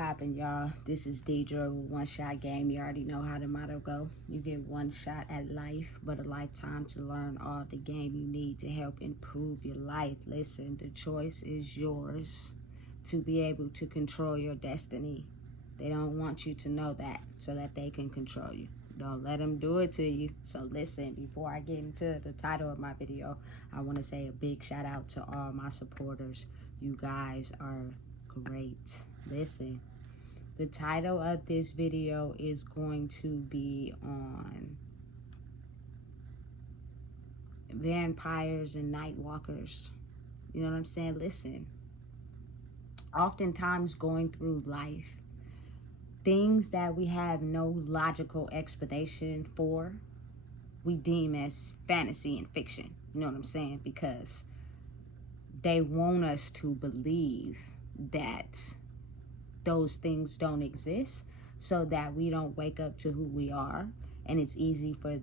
poppin', y'all? This is Deidre with One Shot Game. You already know how the motto go. You get one shot at life, but a lifetime to learn all the game you need to help improve your life. Listen, the choice is yours to be able to control your destiny. They don't want you to know that so that they can control you. Don't let them do it to you. So listen, before I get into the title of my video, I want to say a big shout out to all my supporters. You guys are great. Listen, the title of this video is going to be on vampires and night walkers. You know what I'm saying? Listen, oftentimes going through life, things that we have no logical explanation for, we deem as fantasy and fiction. You know what I'm saying? Because they want us to believe that those things don't exist, so that we don't wake up to who we are, and it's easy for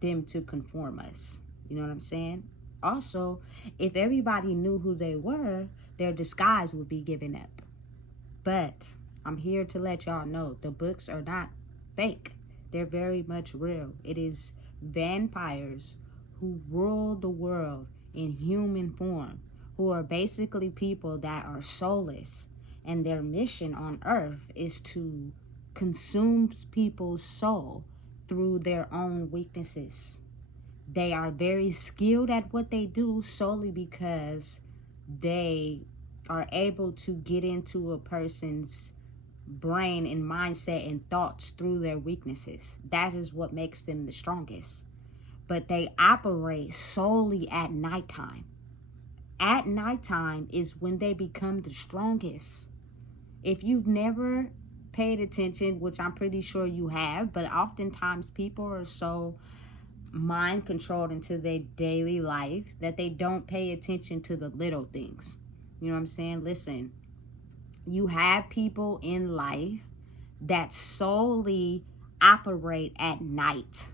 them to conform us. You know what I'm saying? Also, if everybody knew who they were, their disguise would be given up. But I'm here to let y'all know the books are not fake. They're very much real. It is vampires who rule the world in human form, who are basically people that are soulless, and their mission on earth is to consume people's soul through their own weaknesses. They are very skilled at what they do solely because they are able to get into a person's brain and mindset and thoughts through their weaknesses. That is what makes them the strongest. But they operate solely at nighttime. At nighttime is when they become the strongest. If you've never paid attention, which I'm pretty sure you have, but oftentimes people are so mind controlled into their daily life that they don't pay attention to the little things. You know what I'm saying? Listen, you have people in life that solely operate at night.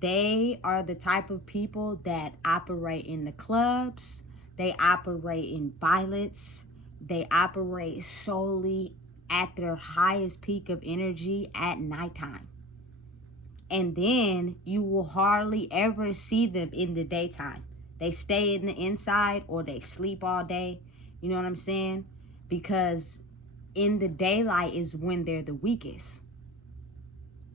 They are the type of people that operate in the clubs. They operate in violence. They operate solely at their highest peak of energy at nighttime. And then you will hardly ever see them in the daytime. They stay in the inside or they sleep all day. You know what I'm saying? Because in the daylight is when they're the weakest,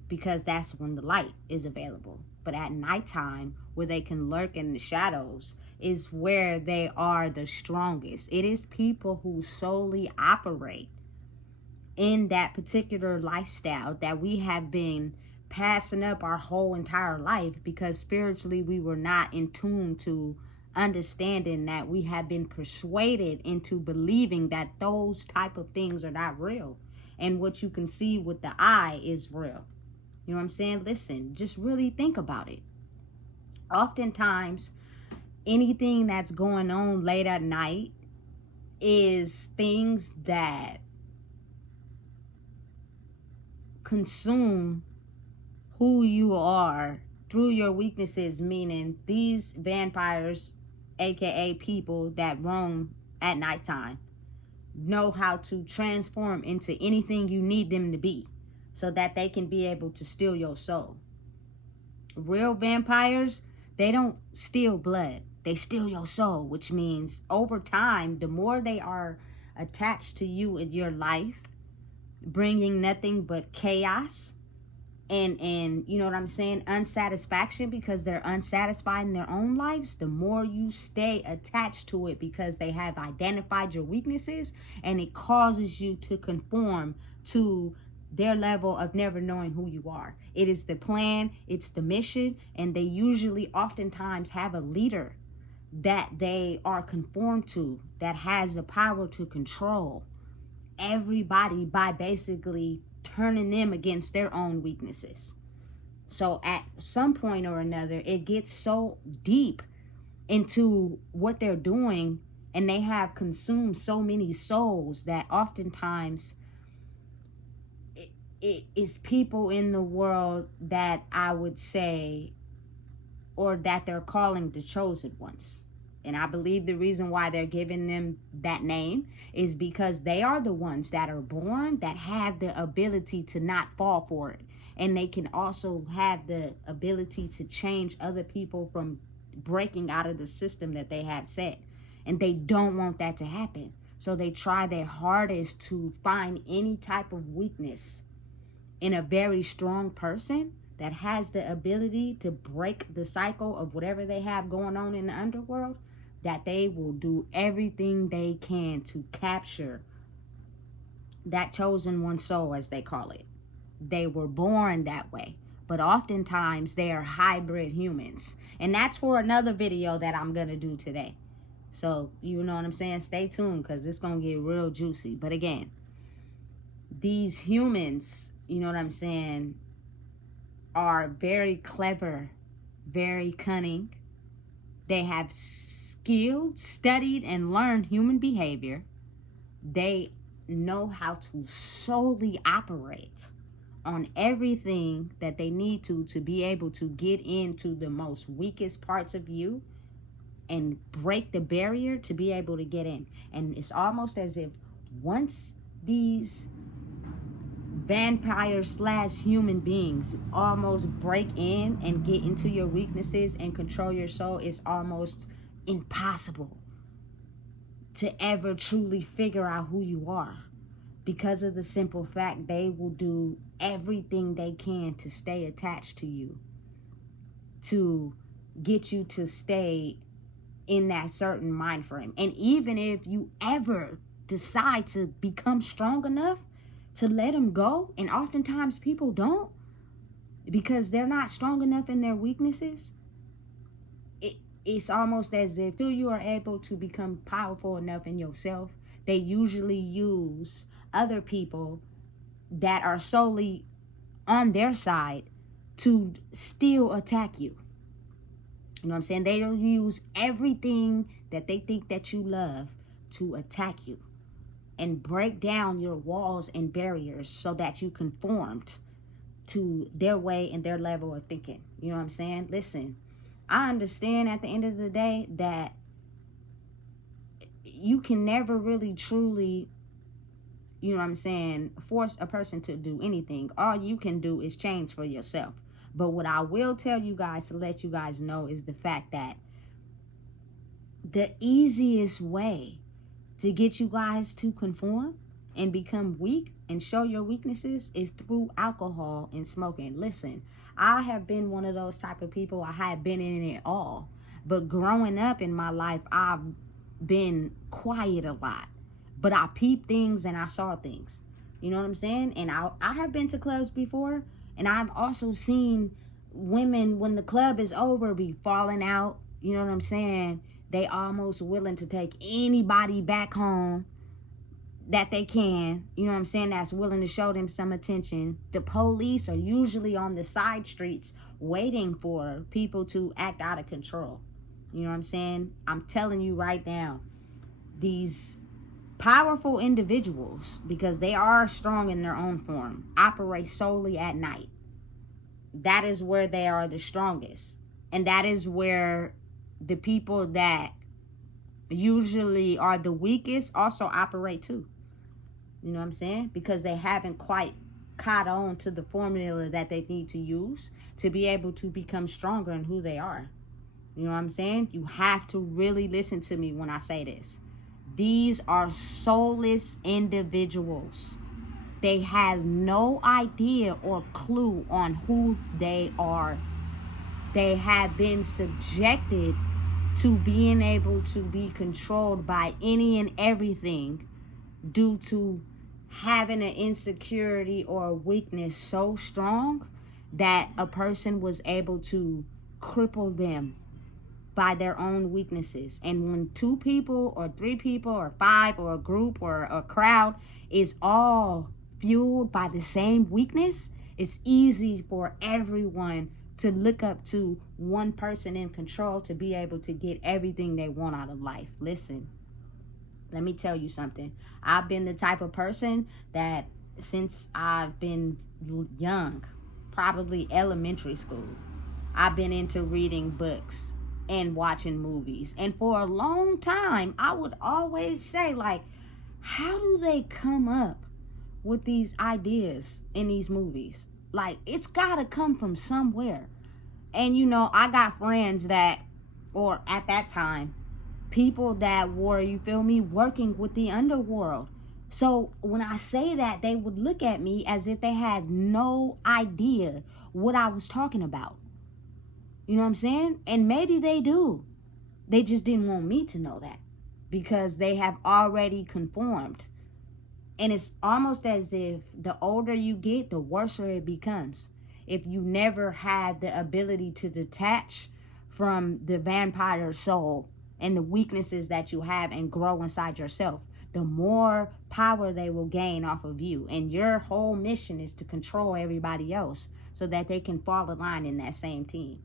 because that's when the light is available. But at nighttime, where they can lurk in the shadows, is where they are the strongest. It is people who solely operate in that particular lifestyle that we have been passing up our whole entire life, because spiritually we were not in tune to understanding that we have been persuaded into believing that those type of things are not real, and what you can see with the eye is real. You know what I'm saying? Listen, just really think about it. Oftentimes, anything that's going on late at night is things that consume who you are through your weaknesses, meaning these vampires, aka people that roam at nighttime, know how to transform into anything you need them to be, so that they can be able to steal your soul. Real vampires, they don't steal blood. They steal your soul, which means over time, the more they are attached to you in your life, bringing nothing but chaos and you know what I'm saying, unsatisfaction, because they're unsatisfied in their own lives, the more you stay attached to it, because they have identified your weaknesses, and it causes you to conform to their level of never knowing who you are. It is the plan, it's the mission, and they usually oftentimes have a leader that they are conformed to, that has the power to control everybody by basically turning them against their own weaknesses. So at some point or another, it gets so deep into what they're doing, and they have consumed so many souls, that oftentimes it is people in the world that I would say, or that they're calling the chosen ones. And I believe the reason why they're giving them that name is because they are the ones that are born that have the ability to not fall for it. And they can also have the ability to change other people from breaking out of the system that they have set. And they don't want that to happen. So they try their hardest to find any type of weakness in a very strong person that has the ability to break the cycle of whatever they have going on in the underworld, that they will do everything they can to capture that chosen one soul, as they call it. They were born that way, but oftentimes they are hybrid humans. And that's for another video that I'm going to do today. So, you know what I'm saying? Stay tuned, because it's going to get real juicy. But again, these humans, you know what I'm saying, are very clever, very cunning. They have skilled, studied, and learned human behavior. They know how to solely operate on everything that they need to be able to get into the most weakest parts of you and break the barrier to be able to get in. And it's almost as if once these vampire / human beings almost break in and get into your weaknesses and control your soul, it's almost impossible to ever truly figure out who you are, because of the simple fact they will do everything they can to stay attached to you, to get you to stay in that certain mind frame. And even if you ever decide to become strong enough to let them go, and oftentimes people don't, because they're not strong enough in their weaknesses, it's almost as if until you are able to become powerful enough in yourself, they usually use other people that are solely on their side to still attack you. You know what I'm saying? They don't use everything that they think that you love to attack you and break down your walls and barriers so that you conformed to their way and their level of thinking. You know what I'm saying? Listen, I understand at the end of the day that you can never really truly, you know what I'm saying, force a person to do anything. All you can do is change for yourself. But what I will tell you guys, to let you guys know, is the fact that the easiest way to get you guys to conform and become weak and show your weaknesses is through alcohol and smoking. Listen, I have been one of those type of people. I have been in it all. But growing up in my life, I've been quiet a lot. But I peeped things and I saw things. You know what I'm saying? And I have been to clubs before, and I've also seen women, when the club is over, be falling out. You know what I'm saying? They almost willing to take anybody back home that they can, you know what I'm saying, that's willing to show them some attention. The police are usually on the side streets waiting for people to act out of control. You know what I'm saying? I'm telling you right now, these powerful individuals, because they are strong in their own form, operate solely at night. That is where they are the strongest. And that is where the people that usually are the weakest also operate too. You know what I'm saying? Because they haven't quite caught on to the formula that they need to use to be able to become stronger in who they are. You know what I'm saying? You have to really listen to me when I say this. These are soulless individuals. They have no idea or clue on who they are. They have been subjected to being able to be controlled by any and everything due to having an insecurity or a weakness so strong that a person was able to cripple them by their own weaknesses. And when 2 people or 3 people or 5 or a group or a crowd is all fueled by the same weakness, it's easy for everyone to look up to one person in control to be able to get everything they want out of life. Listen, let me tell you something. I've been the type of person that since I've been young, probably elementary school, I've been into reading books. and watching movies. And for a long time, I would always say, like, how do they come up with these ideas in these movies? Like, it's gotta come from somewhere. And you know, I got friends that, or at that time, people that were, you feel me, working with the underworld. So when I say that, they would look at me as if they had no idea what I was talking about. You know what I'm saying? And maybe they do. They just didn't want me to know that because they have already conformed. And it's almost as if the older you get, the worse it becomes. If you never had the ability to detach from the vampire soul and the weaknesses that you have and grow inside yourself, the more power they will gain off of you. And your whole mission is to control everybody else so that they can fall in line in that same team.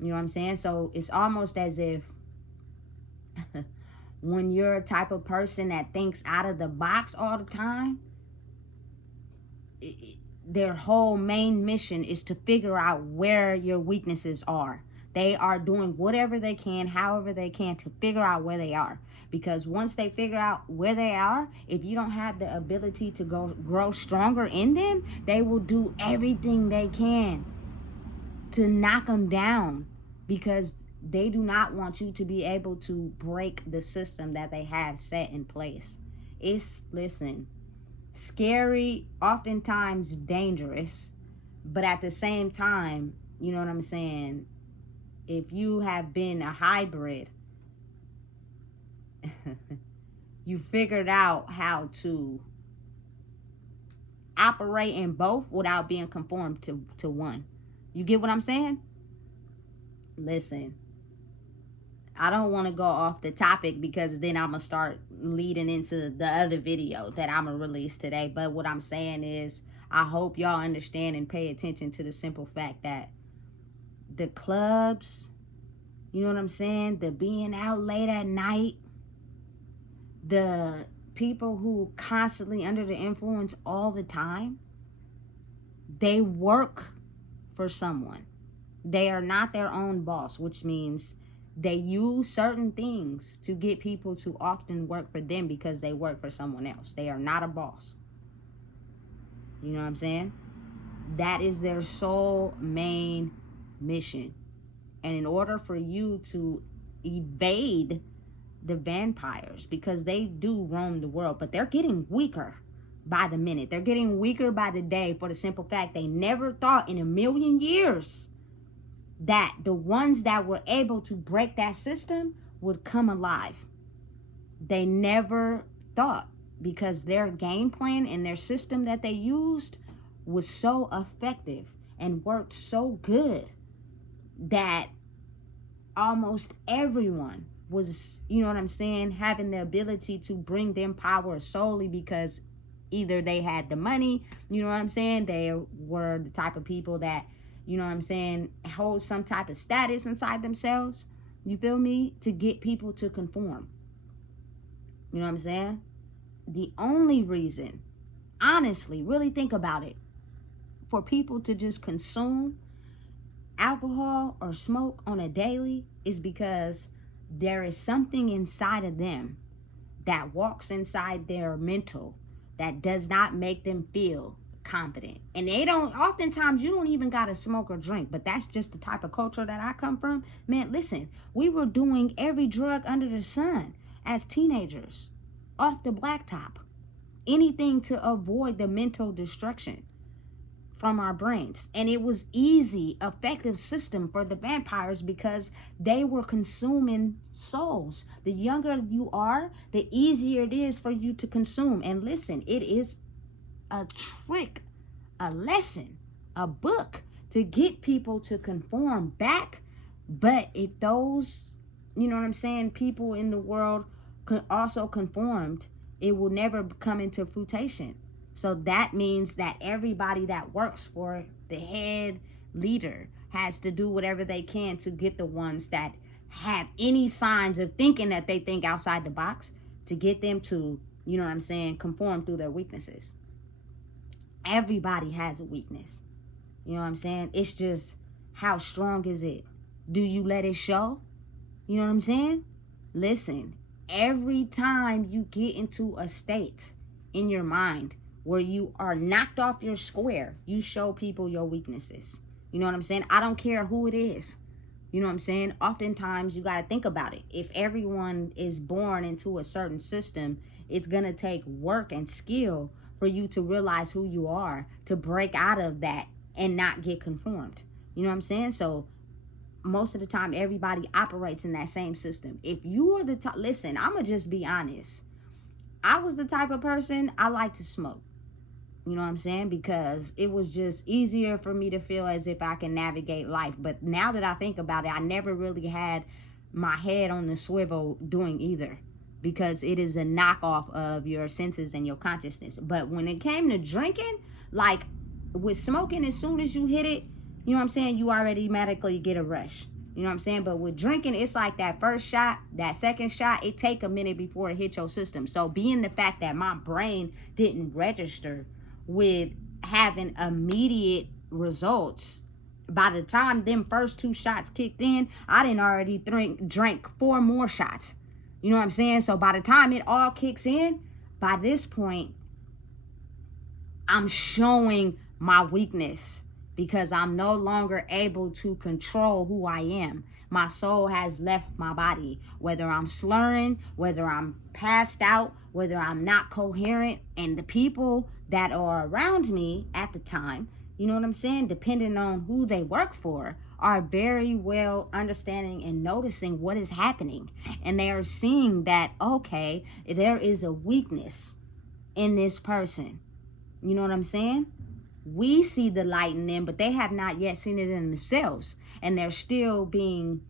You know what I'm saying? So it's almost as if when you're a type of person that thinks out of the box all the time, their whole main mission is to figure out where your weaknesses are. They are doing whatever they can, however they can, to figure out where they are. Because once they figure out where they are, if you don't have the ability to grow stronger in them, they will do everything they can to knock them down, because they do not want you to be able to break the system that they have set in place. It's, listen, scary, oftentimes dangerous, but at the same time, you know what I'm saying, if you have been a hybrid, you figured out how to operate in both without being conformed to one. You get what I'm saying? Listen, I don't want to go off the topic because then I'm going to start leading into the other video that I'm going to release today. But what I'm saying is, I hope y'all understand and pay attention to the simple fact that the clubs, you know what I'm saying, the being out late at night, the people who constantly under the influence all the time, they work for someone. They are not their own boss, which means they use certain things to get people to often work for them because they work for someone else. They are not a boss. You know what I'm saying? That is their sole main mission. And in order for you to evade the vampires, because they do roam the world, but they're getting weaker by the minute. They're getting weaker by the day, for the simple fact they never thought in a million years that the ones that were able to break that system would come alive. They never thought, because their game plan and their system that they used was so effective and worked so good that almost everyone was, you know what I'm saying, having the ability to bring them power solely because either they had the money, you know what I'm saying, they were the type of people that, you know what I'm saying, hold some type of status inside themselves, you feel me, to get people to conform. You know what I'm saying? The only reason, honestly, really think about it, for people to just consume alcohol or smoke on a daily is because there is something inside of them that walks inside their mental that does not make them feel confident. And they don't, oftentimes you don't even gotta smoke or drink, but that's just the type of culture that I come from. Man, listen, we were doing every drug under the sun as teenagers, off the blacktop, anything to avoid the mental destruction from our brains. And it was easy, effective system for the vampires because they were consuming souls. The younger you are, the easier it is for you to consume. And listen, it is a trick, a lesson, a book to get people to conform back. But if those, you know what I'm saying, people in the world also conformed, it will never come into fruition. So that means that everybody that works for the head leader has to do whatever they can to get the ones that have any signs of thinking that they think outside the box, to get them to, you know what I'm saying, conform through their weaknesses. Everybody has a weakness. You know what I'm saying? It's just, how strong is it? Do you let it show? You know what I'm saying? Listen, every time you get into a state in your mind where you are knocked off your square, you show people your weaknesses. You know what I'm saying? I don't care who it is. You know what I'm saying? Oftentimes, you got to think about it. If everyone is born into a certain system, it's going to take work and skill for you to realize who you are, to break out of that and not get conformed. You know what I'm saying? So most of the time, everybody operates in that same system. If you are the type, listen, I'm going to just be honest. I was the type of person, I like to smoke. You know what I'm saying? Because it was just easier for me to feel as if I can navigate life. But now that I think about it, I never really had my head on the swivel doing either, because it is a knockoff of your senses and your consciousness. But when it came to drinking, like with smoking, as soon as you hit it, you know what I'm saying, you already automatically get a rush. You know what I'm saying? But with drinking, it's like that first shot, that second shot, it take a minute before it hits your system. So being the fact that my brain didn't register with having immediate results, by the time them first 2 shots kicked in, I didn't already drank 4 more shots. You know what I'm saying? So by the time it all kicks in, by this point, I'm showing my weakness, because I'm no longer able to control who I am. My soul has left my body, whether I'm slurring, whether I'm passed out, whether I'm not coherent. And the people that are around me at the time, you know what I'm saying, depending on who they work for, are very well understanding and noticing what is happening. And they are seeing that, okay, there is a weakness in this person. You know what I'm saying? We see the light in them, but they have not yet seen it in themselves, and they're still being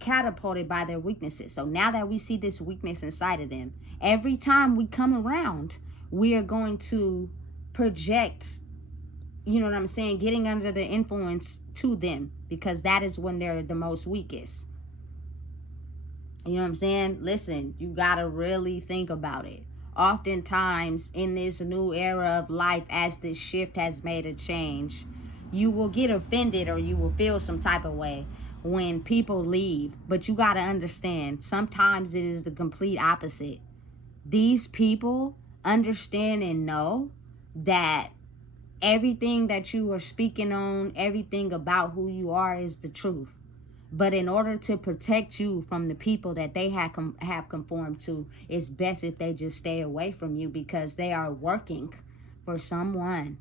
catapulted by their weaknesses. So now that we see this weakness inside of them, every time we come around, we are going to project, you know what I'm saying, getting under the influence to them, because that is when they're the most weakest. You know what I'm saying? Listen, you gotta really think about it. Oftentimes in this new era of life, as this shift has made a change, you will get offended or you will feel some type of way when people leave. But you got to understand, sometimes it is the complete opposite. These people understand and know that everything that you are speaking on, everything about who you are, is the truth. But in order to protect you from the people that they have conformed to, it's best if they just stay away from you, because they are working for someone,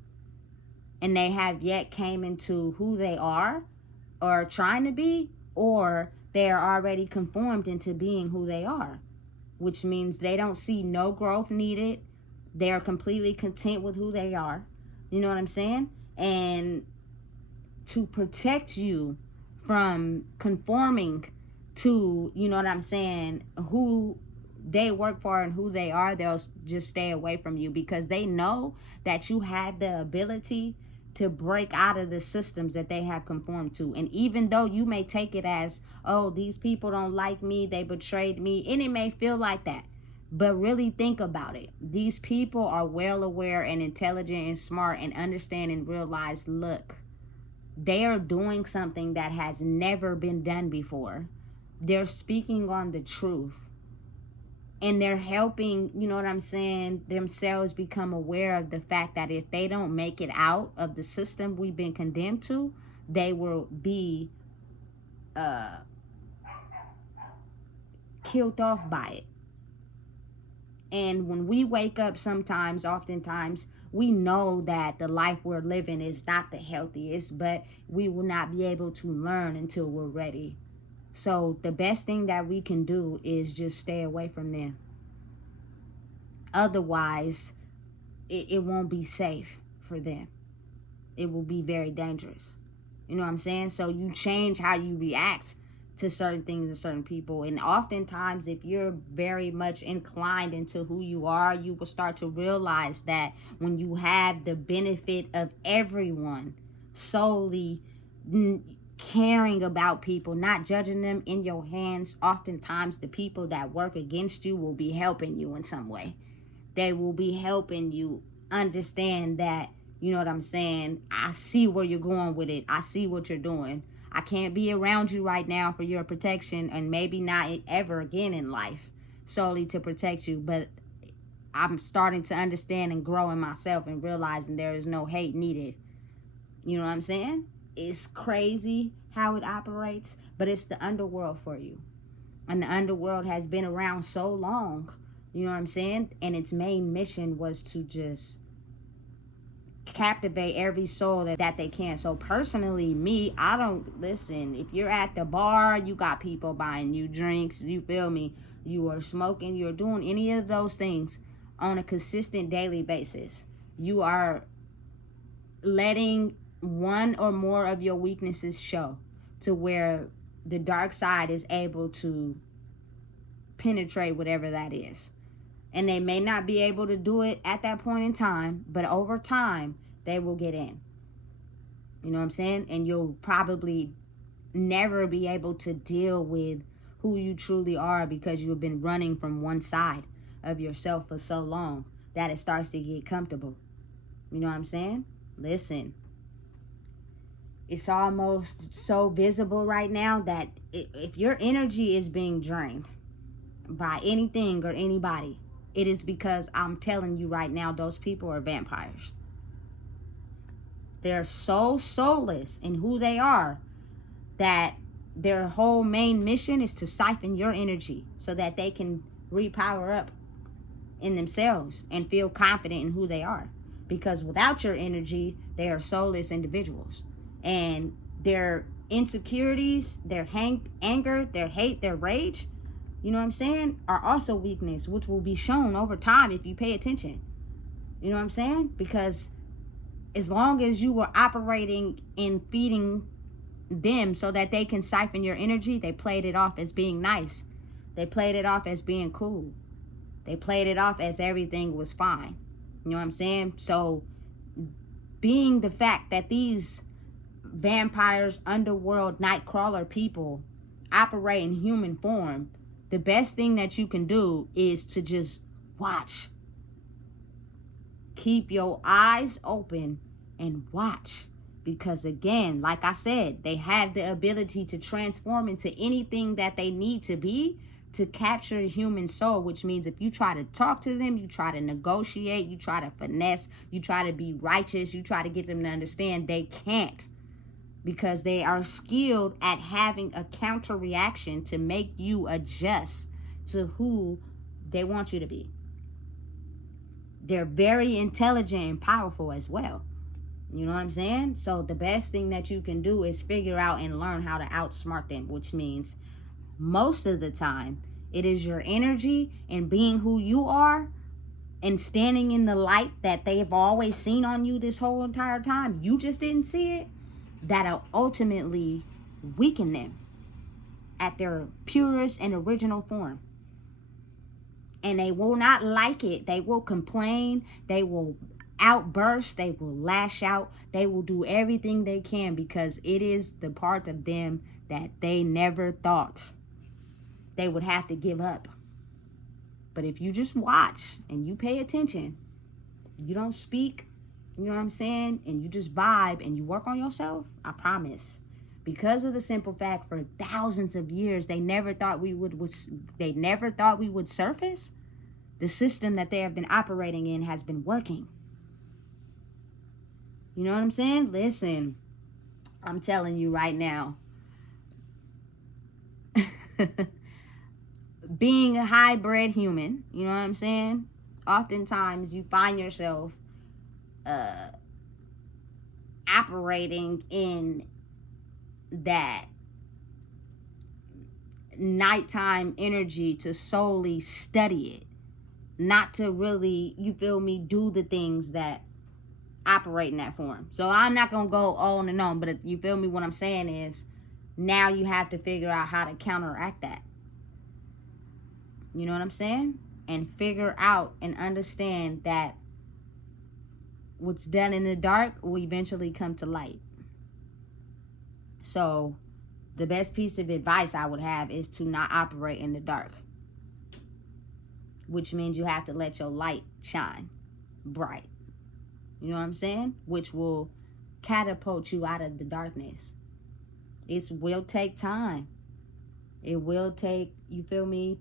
and they have yet came into who they are or trying to be, or they are already conformed into being who they are, which means they don't see no growth needed. They are completely content with who they are. You know what I'm saying? And to protect you from conforming to, you know what I'm saying, who they work for and who they are, they'll just stay away from you, because they know that you have the ability to break out of the systems that they have conformed to. And even though you may take it as, oh, these people don't like me, they betrayed me, and it may feel like that, but really think about it. These people are well aware and intelligent and smart and understand and realize, look, they are doing something that has never been done before. They're speaking on the truth. And they're helping, you know what I'm saying, themselves become aware of the fact that if they don't make it out of the system we've been condemned to, they will be killed off by it. And when we wake up sometimes, oftentimes, we know that the life we're living is not the healthiest, but we will not be able to learn until we're ready. So the best thing that we can do is just stay away from them. Otherwise, it won't be safe for them. It will be very dangerous. You know what I'm saying? So you change how you react to certain things and certain people. And oftentimes, if you're very much inclined into who you are, you will start to realize that when you have the benefit of everyone solely caring about people, not judging them in your hands, oftentimes the people that work against you will be helping you in some way. They will be helping you understand that, you know what I'm saying, I see where you're going with it. I see what you're doing. I can't be around you right now for your protection, and maybe not ever again in life, solely to protect you. But I'm starting to understand and grow in myself and realizing there is no hate needed. You know what I'm saying? It's crazy how it operates, but it's the underworld for you. And the underworld has been around so long, you know what I'm saying? And its main mission was to just captivate every soul that they can. So personally, me, I don't listen. If you're at the bar, you got people buying you drinks, you feel me? You are smoking, you're doing any of those things on a consistent daily basis. You are letting one or more of your weaknesses show, to where the dark side is able to penetrate whatever that is. And they may not be able to do it at that point in time, but over time, they will get in. You know what I'm saying? And you'll probably never be able to deal with who you truly are, because you've been running from one side of yourself for so long that it starts to get comfortable. You know what I'm saying? Listen, it's almost so visible right now that if your energy is being drained by anything or anybody, it is because I'm telling you right now, those people are vampires. They're so soulless in who they are that their whole main mission is to siphon your energy so that they can repower up in themselves and feel confident in who they are. Because without your energy, they are soulless individuals. And their insecurities, their anger, their hate, their rage, you know what I'm saying, are also weakness, which will be shown over time if you pay attention. You know what I'm saying? Because as long as you were operating in feeding them so that they can siphon your energy, they played it off as being nice. They played it off as being cool. They played it off as everything was fine. You know what I'm saying? So being the fact that these vampires, underworld, nightcrawler people operate in human form, the best thing that you can do is to just watch. Keep your eyes open and watch. Because again, like I said, they have the ability to transform into anything that they need to be to capture a human soul, which means if you try to talk to them, you try to negotiate, you try to finesse, you try to be righteous, you try to get them to understand, they can't. Because they are skilled at having a counter reaction to make you adjust to who they want you to be. They're very intelligent and powerful as well. You know what I'm saying? So the best thing that you can do is figure out and learn how to outsmart them, which means most of the time it is your energy and being who you are and standing in the light that they've always seen on you this whole entire time. You just didn't see it. That'll ultimately weaken them at their purest and original form. And they will not like it. They will complain. They will outburst. They will lash out. They will do everything they can because it is the part of them that they never thought they would have to give up. But if you just watch and you pay attention, you don't speak, you know what I'm saying, and you just vibe and you work on yourself, I promise. Because of the simple fact, for thousands of years, they never thought we would surface. The system that they have been operating in has been working. You know what I'm saying? Listen, I'm telling you right now, being a hybrid human, you know what I'm saying? Oftentimes you find yourself operating in that nighttime energy to solely study it, not to really, you feel me, do the things that operate in that form. So I'm not gonna go on and on, but you feel me, what I'm saying is now you have to figure out how to counteract that. You know what I'm saying? And figure out and understand that what's done in the dark will eventually come to light. So the best piece of advice I would have is to not operate in the dark, which means you have to let your light shine bright. You know what I'm saying? Which will catapult you out of the darkness. It will take time. It will take, you feel me,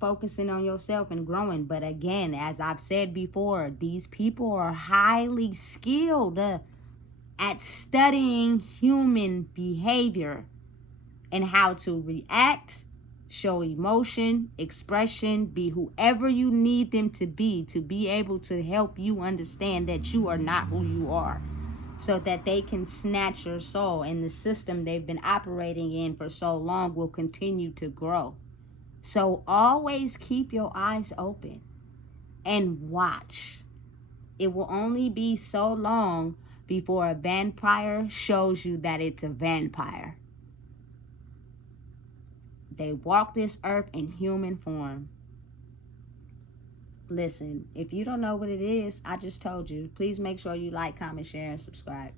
focusing on yourself and growing. But again, as I've said before, these people are highly skilled at studying human behavior and how to react, show emotion, expression, be whoever you need them to be able to help you understand that you are not who you are, so that they can snatch your soul, and the system they've been operating in for so long will continue to grow. So always keep your eyes open and watch. It will only be so long before a vampire shows you that it's a vampire. They walk this earth in human form. Listen, if you don't know what it is, I just told you. Please make sure you like, comment, share, and subscribe.